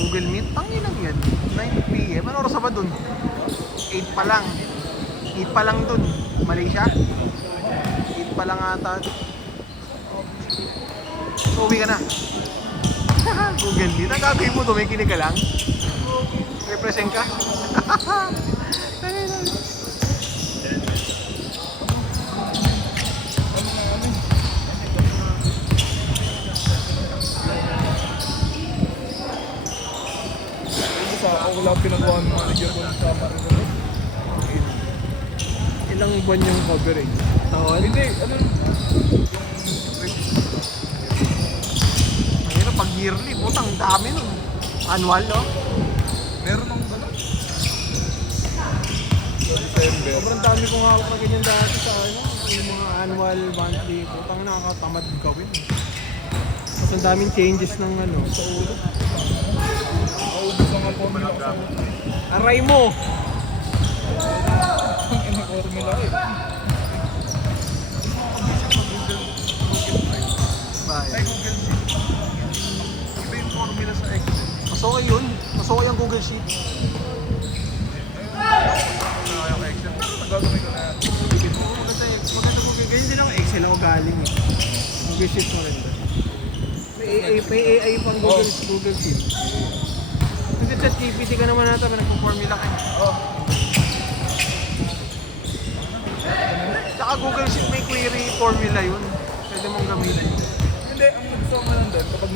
Google Meet, tanginan yan. 9 PM. Ano oras na ba dun? 8 pa lang. 8 pa lang dun. Malaysia? 8 pa lang ata. So, uwi ka na. Google Meet. Ang gagawin mo, tumikinig ka lang. Represent ka. Ako wala pinagawa ng manager ko ng tama rin ako. Ilang buwan yung coverage? Taon? Hindi, ano yung Mahirap pag yearly, putang dami nun. Annual, no? meron akong gano'n. December. Sobrang dami kong hawak na ganyan dati sa ano, yung mga annual, monthly, putang nakakatamad gawin. Mas ang daming changes ng ano, sa ulo. Naubos ang nga formula ko sa utak. Aray mo! Ang inang formula eh. Bakit? Google Sheet. Iba yung formula sa Excel. Mas okay yun. Mas okay ang Google Sheet. Yung Excel. Pero nagagawin ko na yan. Maganda Google. Ganyan din ako Excel ako galing eh. Google Sheet maganda. May AI pang Google Sheet. Kasi chat GPT ka naman nata, nagpo-formula ka. Oh. Tsaka Google Sheet may query formula yun. Pwede mong gamitin. Hindi, ang gusto ko lang doon, kapag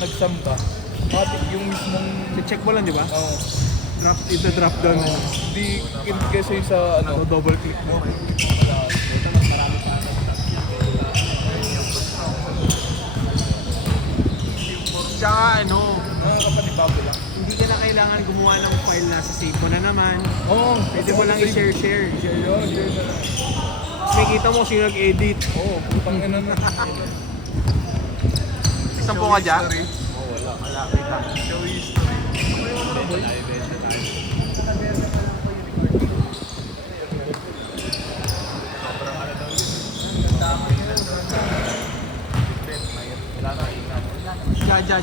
nag-sum ka, matik yung mismong, Check mo lang, di ba? oh, Drop down. di kasi sa ano, Double click mo. Tsaka ano, nakakapanibago lang. hindi ka na kailangan gumawa ng file na sa save mo na naman. Oo, Pwede mo lang i-share. Share yun, share na lang. May kita mo sino nag-edit. Oo, putang ina na. Isang po ka dyan? Oo, wala. Wala, wait lang. Show history.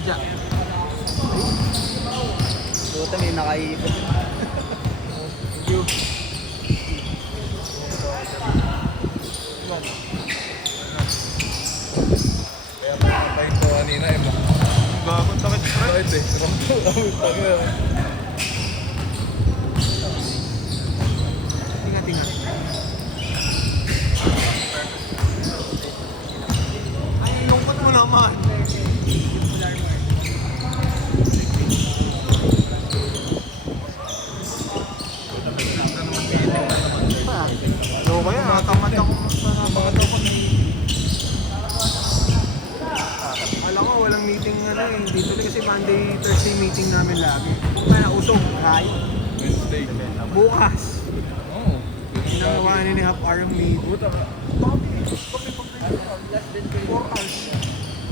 Ja. Puta, may nakaipot. Thank you. Kaya pinapahit ko kanina eh. Bakit takit Bakit eh? Tingnan. Ay, lungkot mo naman. Loko yan, tamad ako sa mga dapat. Alam ko, walang meeting ano eh. Dito kasi Monday, Thursday meeting namin lagi. Kaya usong, kayo. Wednesday. Bukas. Oo. Inang 1.5 hour meeting. Puta ka.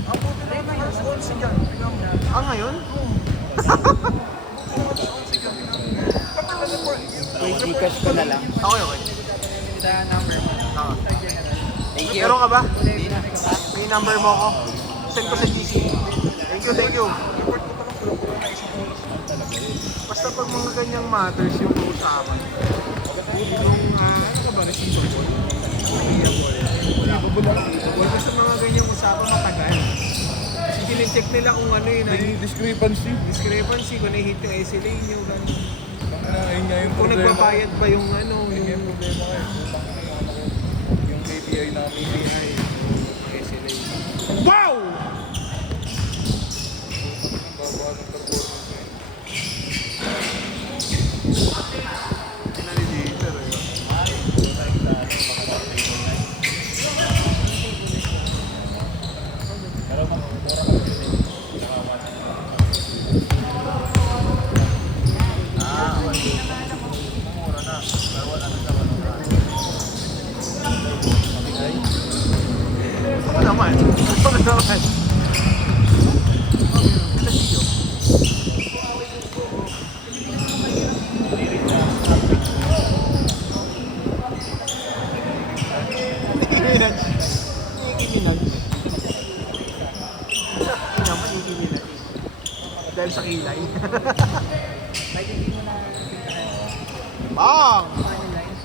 Ang puti na yung alas 11 dyan. Ngayon? May Gcash ko na lang. Okay. Sa number mo. Thank you. Meron ka ba? Hindi na. May number mo ako. Send ko sa GC. Thank you. Basta pag mga ganyang matters yung usapan. Yung, ano ka ba, receivable? Huwag basta mga ganyang usapan matagal. Kasi nila kung ano yun, May discrepancy. discrepancy, kung nahihit yung SLA nyo, gano'n. Ayun nga yung Kung problema. nagbabayad ba yung ano, Ayun nga yung yung problema ko eh. Putang ina ano ko. Yung API namin. BI, SLA. Wow! Baba ng performance eh. Pinalidator eh. Ano naman? Naman, Dahil sa kilay. Pwede din mo na pintahan. Bang! Money line.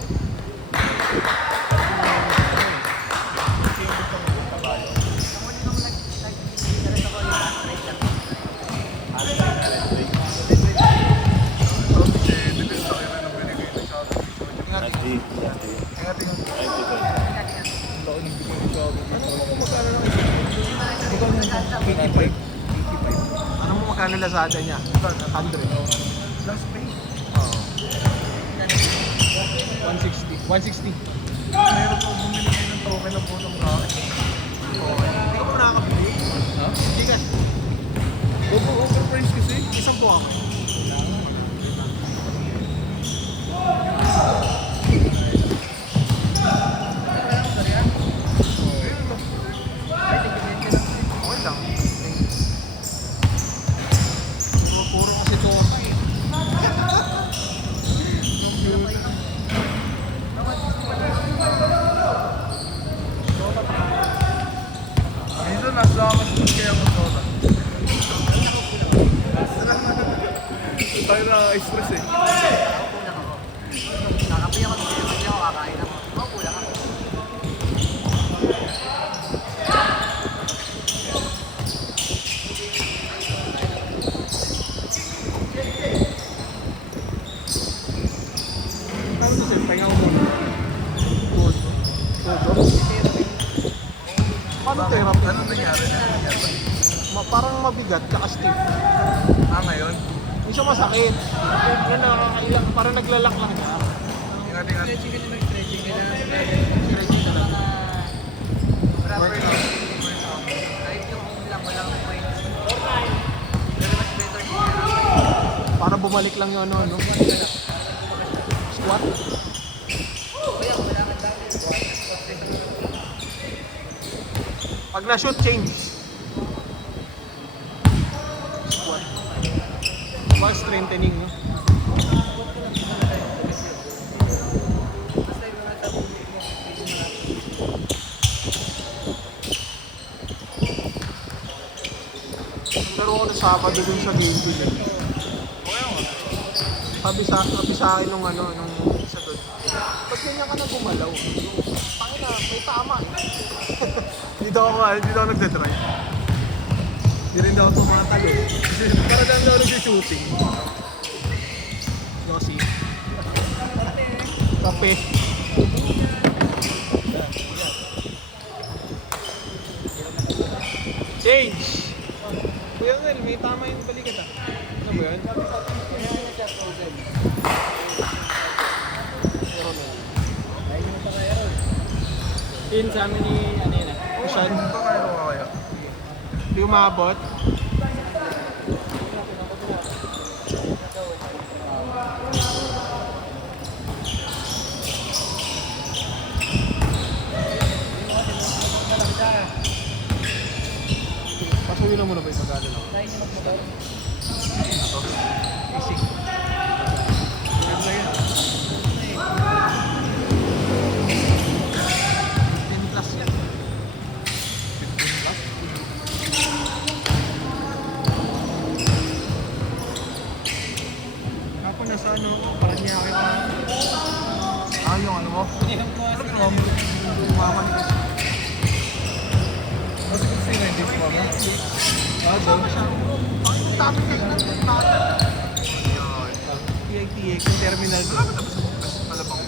Ano mo magkano Lazada niya? 100. Last pay. Oo. 160. 160. Meron po bumili kayo ng token ng phone ng bracket. Hindi ko pa nakakabili. Ha? Gigas. Overpriced kasi. Isang po ako. Okay lang. Puro kasi Dota eh. Minsan nasa akin kaya mag-Dota. Tayo na-stress eh. Kulang ako. Nakapi ako, hindi ako kakain ako. Oo, kulang ako. Tawag ko sir, pahinga ko muna. Todo. Paano therapy? Ano nangyari? Parang mabigat, tsaka stiff. Ngayon? Hindi siya masakit. Yan nakakailang, parang naglalak lang siya. Ingat-ingat. Stretching ka lang. Proper kahit yung lang walang points. Pero mas better din. Para bumalik lang yung ano. Squat. Kuya, wala ka dami. Pag na-shoot, change. Squat. Mas strengthening, no? Basta yung mga tabu mo. Pero ako na Sabado dun sa game ko dun. Sabi sa akin nung isa dun. Ba't ganyan ka na gumalaw? Pangina, may tama eh. Dito ako nagdadrive. Hindi rin daw ako tumatalo. Para daan daw nag-shooting. Yossi. Kape. Change! Kuya Nel, may tama yung balikat ah. Ano ba yun? Yun sa amin ni ano yun ah. Saan? Ito kayo kaya. Hindi umabot. Pasuyo na muna ba yung pag-ano lang? Easy. Maganda yan. 10 plus yan. Ako nasa Paranaque ka. Yung ano mo? Ano ginawa mo? Mama ni kasi. Kasi kung sino hindi si mama? Doon siya. Ang dami kayo ng TITX, yung terminal. Malabang.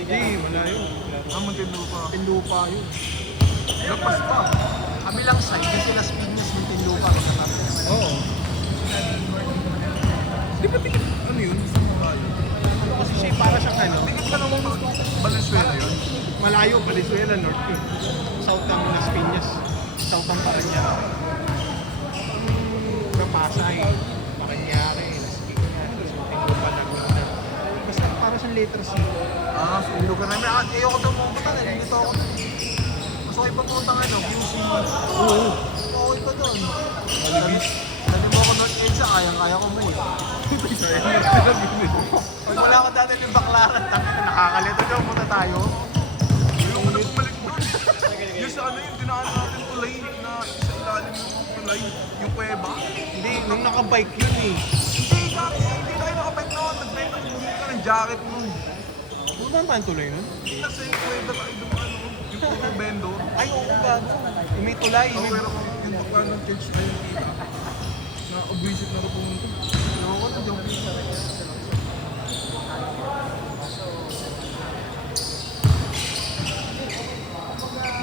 Hindi, malayo. Magtindupa. Tinlupa yun. Lapas pa. Kabilang side, kasi Las Piñas yung Tinlupa. Oo. Di ba tingin? Ano yun? Kasi siya para siyang ano, Tingin ka naman Valenzuela yun? malayo, Valenzuela, North yun. South ng Las Piñas. South ng Paranaque. Napasay, Paranaque, Las Piñas, Tinlupa, Laguna. Basta para siyang letter C. Sundo ka namin. Ayoko daw pumunta na. Dito ako. Mas okay papunta nga no? QC. Oo. Okay pa doon. Malibis. Sabi mo ako North Edsa, kaya ko mo eh. Pag wala ako dati yung baklaran, Nakakalito daw, punta tayo. Ayoko na bumalik doon. Yung sa ano yung dinaan natin tulay na sa ilalim yung tulay. July, yung kuweba. Hindi, nung nakabike yun eh. Hindi tayo nakabike noon. Nagbenta ka ng jacket noon. Buman pa ang tuloy nun? Kasi yung kuweba tayo dumaan noon. Yung puro vendor. Ay, oo, gago. May tulay. Ako pero yung baka ng church na yung kita. Na-abuisit na rin pumunta. Ako na, joke.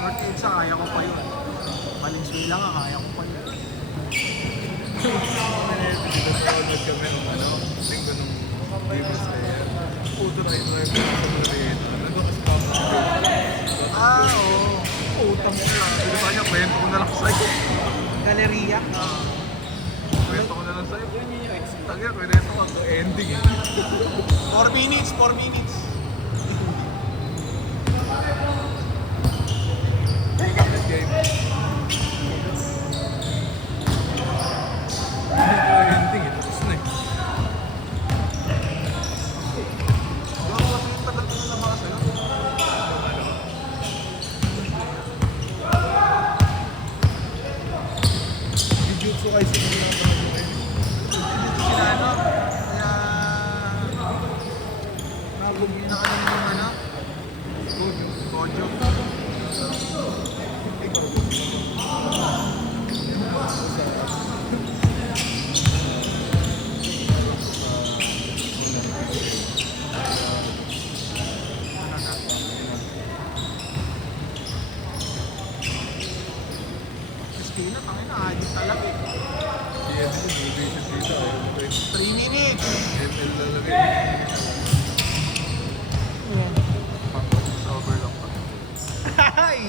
North Edsa, kaya ko pa yun. Valenzuela nga, kaya ko pa yun. Pinapanood kami nung linggo nung Davis Slayer. Puto na yung live sa Marieta. Nag-spam na Oo. Utang ko lang. Pwede ba niya, kwento ko na lang sa'yo. Galleria. Kwento ko na lang sa'yo. Tagya, kwento ko ang ending eh. 4 minutes, 4 minutes. Next game. Ang ending eh. Tapos na eh. Gano'n kasi yung tagal ko na nabasa sa'yo. Jujutsu Kaisen yung pinapanood ko eh. Sila ano, kaya... Nabog yun ang alam yung ano, Gojo. Christina, tangin na, ayos talaga eh. Iya, din yung movie siya dito. Ayaw mo rin. 3 minutes! ML lalagay. Sa overlock pa. Hay!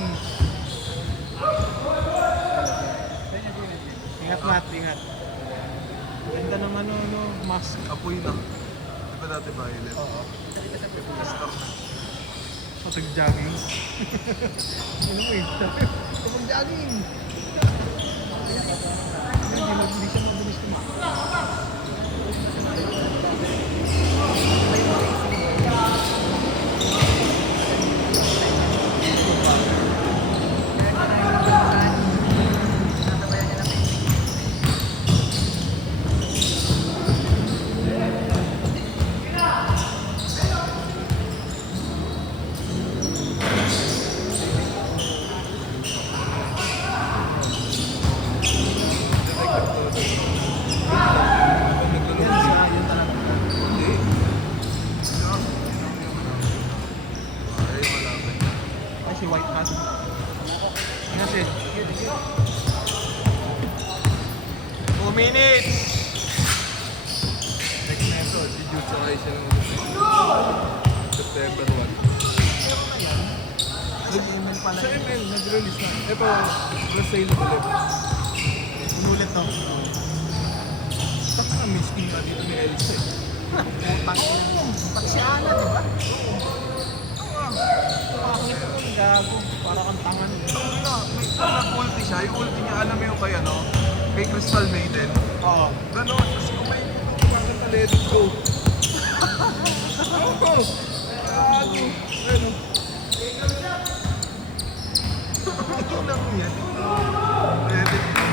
Ingat Matt, ingat. Ganda ng ano, mask. Apoy na. Di ba dati violet? Oo. Star na. Patag-jogging. Ano mo eh? Patag-jogging! Hindi siya mabilis kumakas. Ay, si White Hat. Ano siya? 2 minutes! Next na ito, si Jutsu Kaisen ng September 1. Email pala Sa yun. ML, nag-release na. Ito, resale ulit. Inulit to. Saka nga miskin nga dito ni Elsa eh. Putang ina. Pati si Ana, di ba? Makakita ko, gago. Para kang tangan. May nag-ulti siya. Yung ulti niya, alam mo yung kay ano? Kay Crystal Maiden. Oo. Ganon, tapos kung may kakanta let it go. Oo. Gago. Ano? Ano lang yan? Let it go.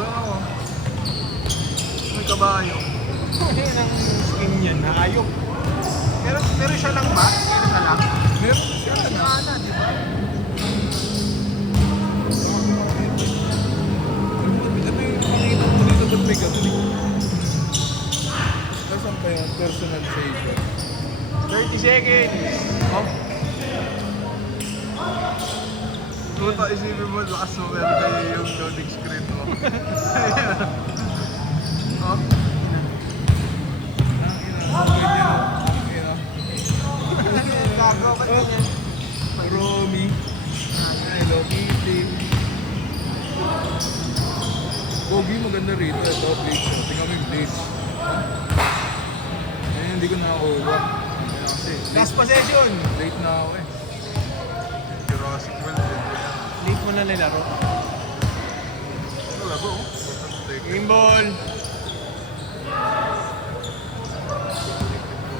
Ano? May kabayo. Yan ang skin niya, naayok. Pero siya lang ba? Pero siya lang? Meron siya Si na. Ana, di ba? Ito yung makikita mo dito ba't may gabli? Nasaan pa yung personalization? 30 seconds. Oh. Puta, isipin mo, lakas mo meron kayo yung loading screen mo. Oh? Gago, ba't ganyan? Romy. Hello, Kitty. Pogi, maganda rito. Ito, bleach. Tingnan mo yung bleach. Ayun, hindi ko nakakuha. Ayun kasi, Last possession. late na ako eh. Jurassic World din. Late mo na nilaro. Wala ba oh? Game ball.